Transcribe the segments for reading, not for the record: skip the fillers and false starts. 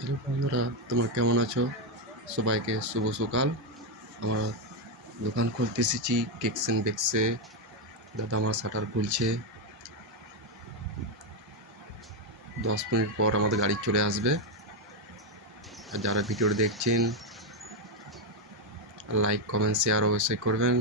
Hello বন্ধুরা, তোমরা কেমন আছো? সবাইকে শুভ সকাল। আমরা দোকান খুলতে এসেছি কেকস এন্ড বেকসে। দাদা আমার শাটার খুলছে। 10 মিনিট পর আমাদের গাড়ি চলে আসবে। আর যারা ভিডিওটি দেখছেন, লাইক কমেন্ট শেয়ার অবশ্যই করবেন।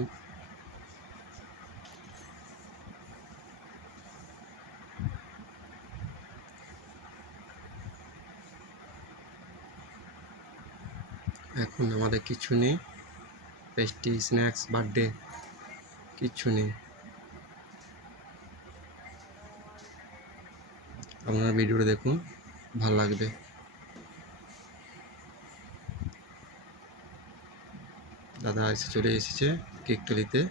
এখন আমাদের কিছু নেই, পেস্ট্রি স্ন্যাক্স বার্থডে কিচ্ছু নেই। আপনারা ভিডিওটি দেখুন, ভালো লাগবে। দাদা চলে এসেছে কেক তলিতে।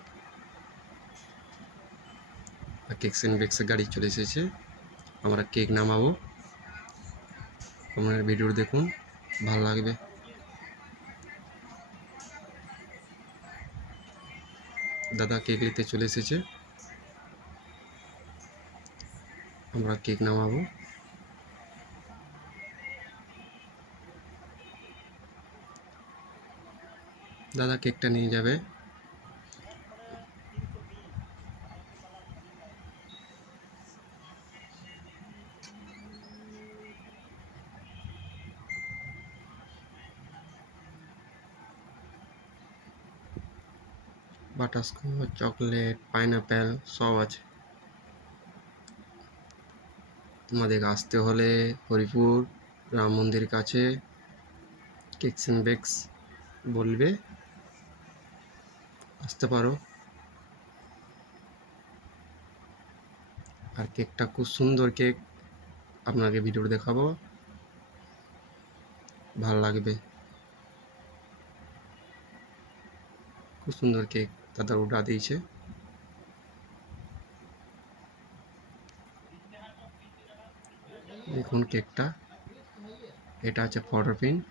আর কেকস এন্ড বেকসের গাড়ি চলে এসেছে। আমরা কেক নামাবো। আপনারা ভিডিও দেখুন, ভালো লাগবে। দাদা কেক নিতে চলে এসেছে। আমরা কেক নামাবো। দাদা কেকটা নিয়ে যাবে। বাটারস্কচ, চকলেট, পাইনাপেল সব আছে। তোমাদের আসতে হলে হরিপুর রাম মন্দির কাছে কেকস এন্ড বেকস বলবে, আসতে পারো। আর কেকটা খুব সুন্দর কেক, আপনাকে ভিডিও দেখাবো, ভালো লাগবে। খুব সুন্দর কেক দাদা অর্ডার দিয়েছে। দেখুন কেকটা, এটা আছে ফটো প্রিন্ট।